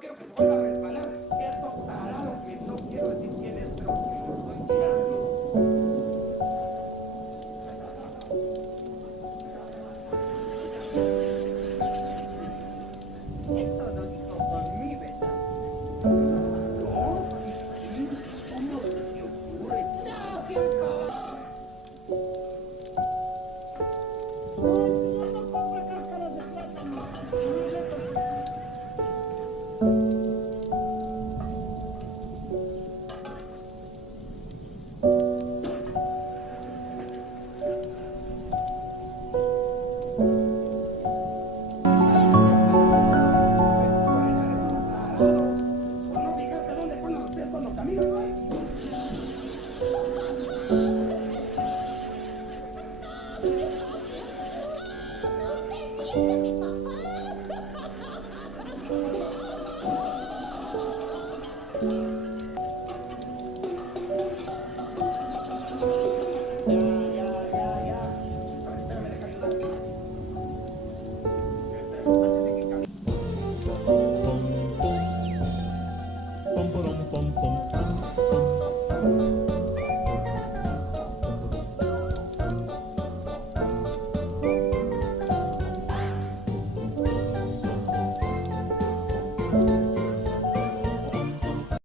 quiero que se vuelva a resbalar. Cierto tarado que no quiero decir quién es, pero que lo estoy tirando. Esto lo dijo conmigo, ¿verdad? No, sí, ¿cómo se te ocurre? ¡Ya se acabó! No, el señor no compra cáscaras de plátano.